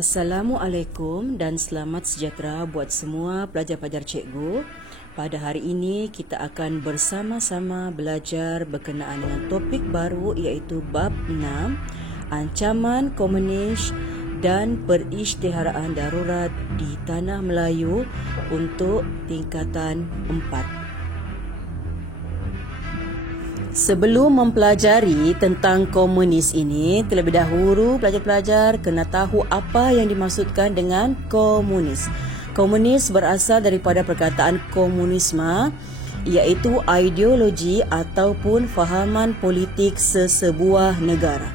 Assalamualaikum dan selamat sejahtera buat semua pelajar-pelajar cikgu. Pada hari ini kita akan bersama-sama belajar berkenaan dengan topik baru iaitu bab 6, ancaman komunis dan perisytiharaan darurat di Tanah Melayu untuk tingkatan 4. Sebelum mempelajari tentang komunis ini, terlebih dahulu pelajar-pelajar kena tahu apa yang dimaksudkan dengan komunis. Komunis berasal daripada perkataan komunisme, iaitu ideologi ataupun fahaman politik sesebuah negara.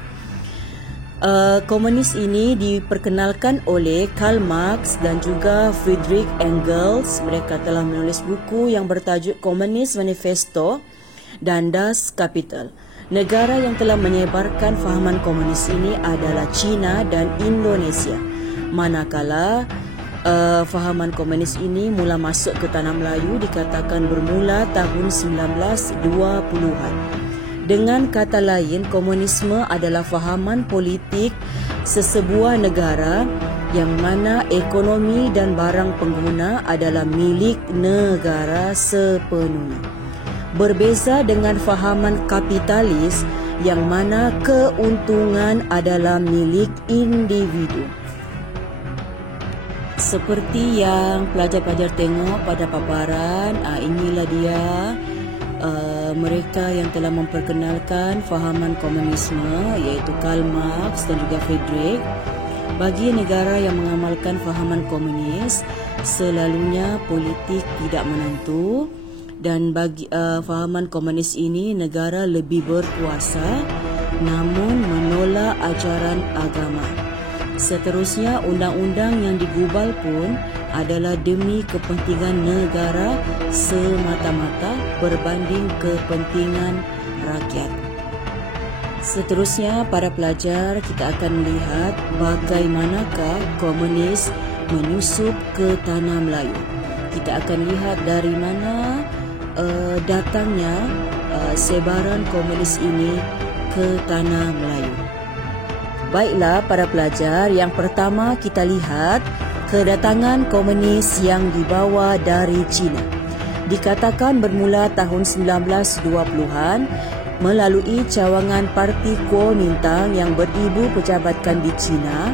Komunis ini diperkenalkan oleh Karl Marx dan juga Friedrich Engels. Mereka telah menulis buku yang bertajuk Communist Manifesto dan Das Kapital. Negara yang telah menyebarkan fahaman komunis ini adalah China dan Indonesia. Manakala fahaman komunis ini mula masuk ke Tanah Melayu dikatakan bermula tahun 1920-an. Dengan kata lain, komunisme adalah fahaman politik sesebuah negara yang mana ekonomi dan barang pengguna adalah milik negara sepenuhnya. Berbeza dengan fahaman kapitalis yang mana keuntungan adalah milik individu. Seperti yang pelajar-pelajar tengok pada paparan, inilah dia mereka yang telah memperkenalkan fahaman komunisme, iaitu Karl Marx dan juga Friedrich. Bagi negara yang mengamalkan fahaman komunis, selalunya politik tidak menentu. Dan bagi fahaman komunis ini, negara lebih berkuasa namun menolak ajaran agama. Seterusnya, undang-undang yang digubal pun adalah demi kepentingan negara semata-mata berbanding kepentingan rakyat. Seterusnya, para pelajar, kita akan melihat bagaimanakah komunis menyusup ke Tanah Melayu. Kita akan lihat dari mana datangnya sebaran komunis ini ke Tanah Melayu. Baiklah para pelajar, yang pertama kita lihat kedatangan komunis yang dibawa dari China. Dikatakan bermula tahun 1920-an melalui cawangan Parti Kuomintang yang beribu pejabatkan di China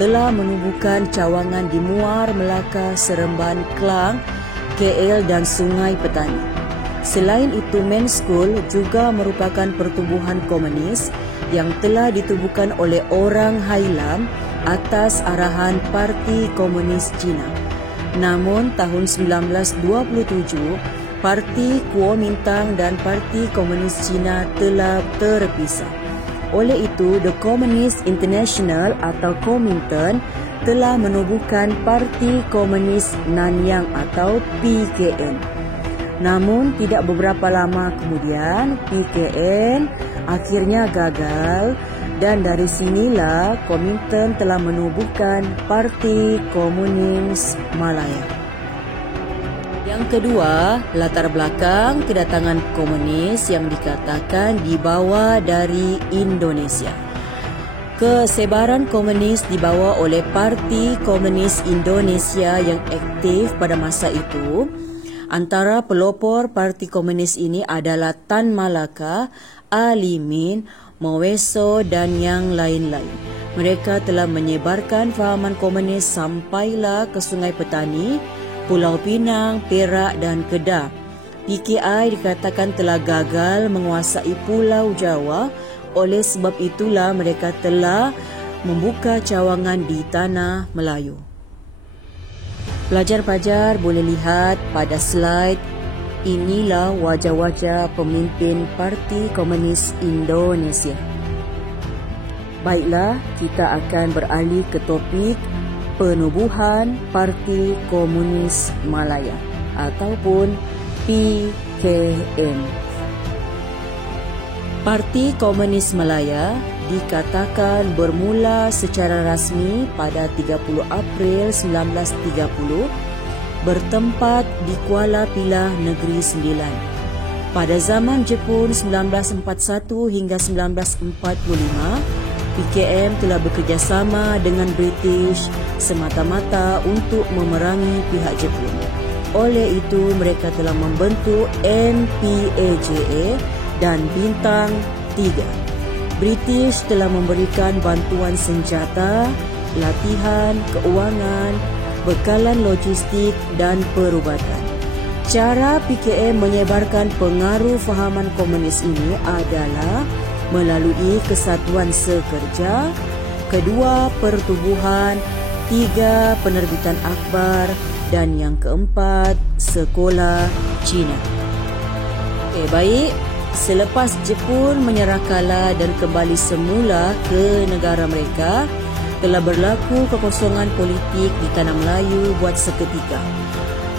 telah menubuhkan cawangan di Muar, Melaka, Seremban, Klang, KL dan Sungai Petani. Selain itu, Main School juga merupakan pertubuhan komunis yang telah ditubuhkan oleh orang Hailam atas arahan Parti Komunis Cina. Namun tahun 1927, Parti Kuomintang dan Parti Komunis Cina telah terpisah. Oleh itu, The Communist International atau Kuomintang telah menubuhkan Parti Komunis Nanyang atau PKN. Namun tidak beberapa lama kemudian PKN akhirnya gagal dan dari sinilah Kuomintang telah menubuhkan Parti Komunis Malaya. Yang kedua, latar belakang kedatangan komunis yang dikatakan dibawa dari Indonesia. Kesebaran komunis dibawa oleh Parti Komunis Indonesia yang aktif pada masa itu. Antara pelopor Parti Komunis ini adalah Tan Malaka, Alimin, Moweso dan yang lain-lain. Mereka telah menyebarkan fahaman komunis sampailah ke Sungai Petani, Pulau Pinang, Perak dan Kedah. PKI dikatakan telah gagal menguasai Pulau Jawa, oleh sebab itulah mereka telah membuka cawangan di tanah Melayu. Pelajar-pelajar boleh lihat pada slide, inilah wajah-wajah pemimpin Parti Komunis Indonesia. Baiklah, kita akan beralih ke topik penubuhan Parti Komunis Malaya ataupun PKM. Parti Komunis Malaya dikatakan bermula secara rasmi pada 30 April 1930 bertempat di Kuala Pilah, Negeri Sembilan. Pada zaman Jepun 1941 hingga 1945, PKM telah bekerjasama dengan British semata-mata untuk memerangi pihak Jepun. Oleh itu, mereka telah membentuk MPAJA dan Bintang 3. British telah memberikan bantuan senjata, latihan, keuangan, bekalan logistik dan perubatan. Cara PKM menyebarkan pengaruh fahaman komunis ini adalah melalui kesatuan sekerja, kedua pertubuhan, tiga penerbitan akhbar dan yang keempat sekolah Cina. Baik, selepas Jepun menyerah kalah dan kembali semula ke negara mereka, telah berlaku kekosongan politik di tanah Melayu buat seketika.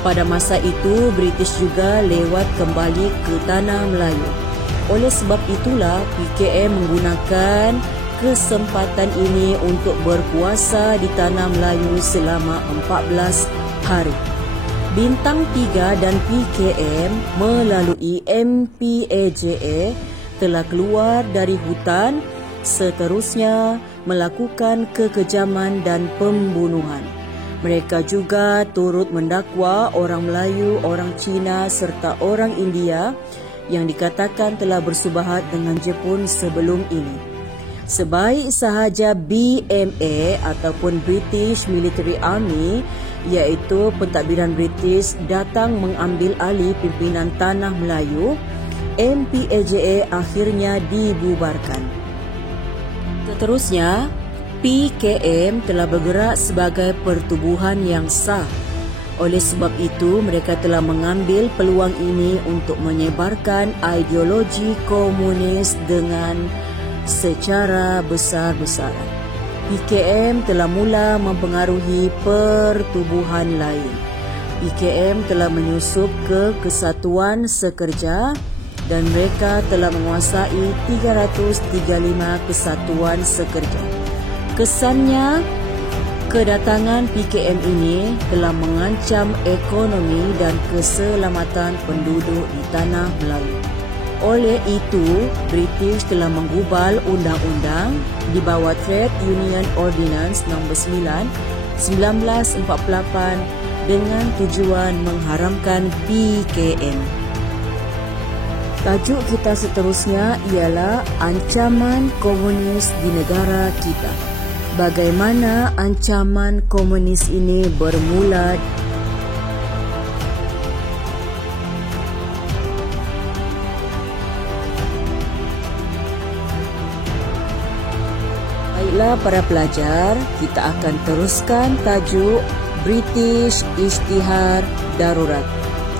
Pada masa itu, British juga lewat kembali ke tanah Melayu. Oleh sebab itulah, PKM menggunakan kesempatan ini untuk berkuasa di tanah Melayu selama 14 hari. Bintang 3 dan PKM melalui MPAJA telah keluar dari hutan, seterusnya melakukan kekejaman dan pembunuhan. Mereka juga turut mendakwa orang Melayu, orang Cina serta orang India yang dikatakan telah bersubahat dengan Jepun sebelum ini. Sebaik sahaja BMA ataupun British Military Army, iaitu pentadbiran British, datang mengambil alih pimpinan tanah Melayu, MPAJA akhirnya dibubarkan. Seterusnya, PKM telah bergerak sebagai pertubuhan yang sah. Oleh sebab itu, mereka telah mengambil peluang ini untuk menyebarkan ideologi komunis dengan secara besar-besaran. PKM telah mula mempengaruhi pertubuhan lain. PKM telah menyusup ke kesatuan sekerja dan mereka telah menguasai 335 kesatuan sekerja. Kesannya, kedatangan PKM ini telah mengancam ekonomi dan keselamatan penduduk di tanah Melayu. Oleh itu, British telah menggubal undang-undang di bawah Trade Union Ordinance No. 9, 1948 dengan tujuan mengharamkan PKM. Tajuk kita seterusnya ialah ancaman komunis di negara kita. Bagaimana ancaman komunis ini bermula? Baiklah para pelajar, kita akan teruskan tajuk British Isytihar Darurat.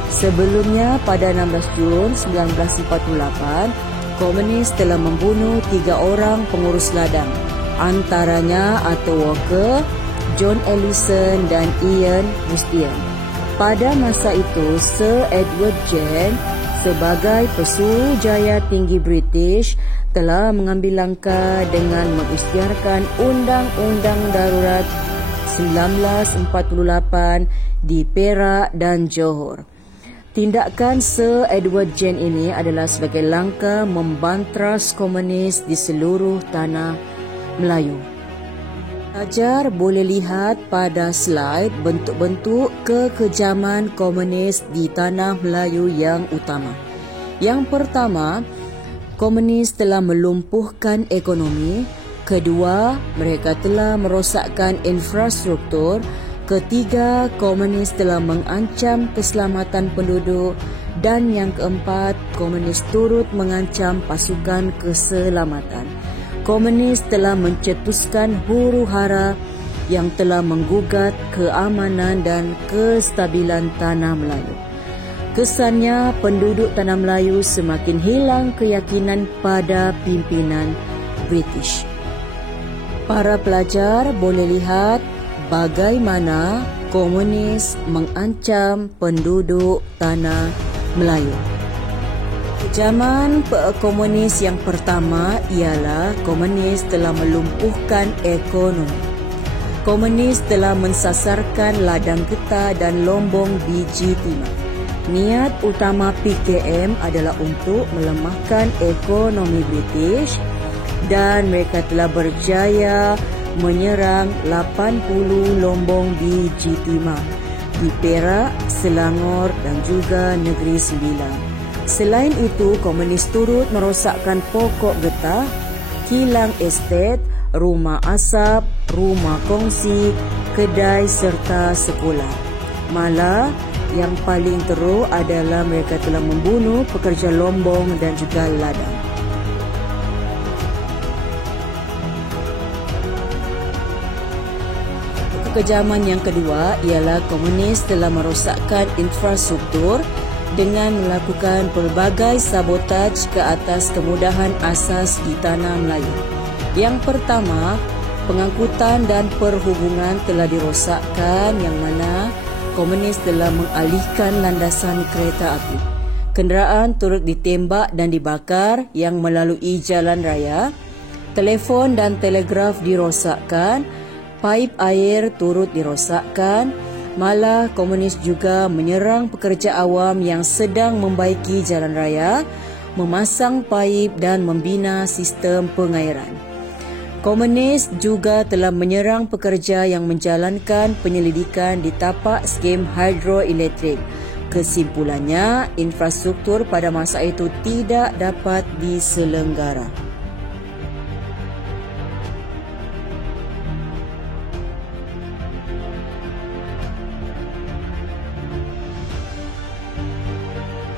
Sebelumnya pada 16 Jun 1948, komunis telah membunuh 3 orang pengurus ladang. Antaranya Arthur Walker, John Ellison dan Ian Mustian. Pada masa itu, Sir Edward Jane sebagai pesuruh jaya tinggi British telah mengambil langkah dengan mengisytiharkan Undang-Undang Darurat 1948 di Perak dan Johor. Tindakan Sir Edward Jenner ini adalah sebagai langkah membantras komunis di seluruh tanah Melayu. Pelajar boleh lihat pada slide bentuk-bentuk kekejaman komunis di tanah Melayu yang utama. Yang pertama, komunis telah melumpuhkan ekonomi. Kedua, mereka telah merosakkan infrastruktur. Ketiga, komunis telah mengancam keselamatan penduduk. Dan yang keempat, komunis turut mengancam pasukan keselamatan. Komunis telah mencetuskan huru-hara yang telah menggugat keamanan dan kestabilan tanah Melayu. Kesannya, penduduk tanah Melayu semakin hilang keyakinan pada pimpinan British. Para pelajar boleh lihat bagaimana komunis mengancam penduduk tanah Melayu. Zaman komunis yang pertama ialah komunis telah melumpuhkan ekonomi. Komunis telah mensasarkan ladang getah dan lombong biji timah. Niat utama PKM adalah untuk melemahkan ekonomi British dan mereka telah berjaya menyerang 80 lombong biji timah di Perak, Selangor dan juga Negeri Sembilan. Selain itu, komunis turut merosakkan pokok getah, kilang estet, rumah asap, rumah kongsi, kedai serta sekolah. Malah, yang paling teruk adalah mereka telah membunuh pekerja lombong dan juga ladang. Kekejaman yang kedua ialah komunis telah merosakkan infrastruktur dengan melakukan pelbagai sabotaj ke atas kemudahan asas di tanah Melayu. Yang pertama, pengangkutan dan perhubungan telah dirosakkan yang mana komunis telah mengalihkan landasan kereta api. Kenderaan turut ditembak dan dibakar yang melalui jalan raya. Telefon dan telegraf dirosakkan. Paip air turut dirosakkan. Malah komunis juga menyerang pekerja awam yang sedang membaiki jalan raya, memasang paip dan membina sistem pengairan. Komunis juga telah menyerang pekerja yang menjalankan penyelidikan di tapak skim hidroelektrik. Kesimpulannya, infrastruktur pada masa itu tidak dapat diselenggara.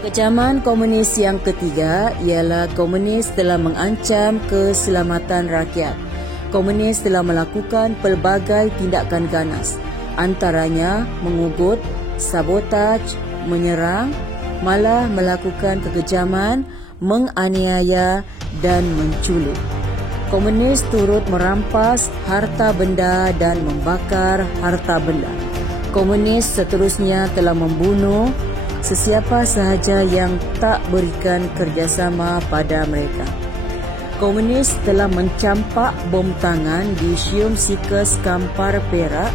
Kecaman komunis yang ketiga ialah komunis telah mengancam keselamatan rakyat. Komunis telah melakukan pelbagai tindakan ganas, antaranya mengugut, sabotaj, menyerang, malah melakukan kekejaman, menganiaya dan menculik. Komunis turut merampas harta benda dan membakar harta benda. Komunis seterusnya telah membunuh sesiapa sahaja yang tak berikan kerjasama pada mereka. Komunis telah mencampak bom tangan di Sium Sikas Kampar Perak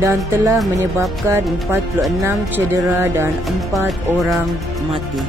dan telah menyebabkan 46 cedera dan 4 orang mati.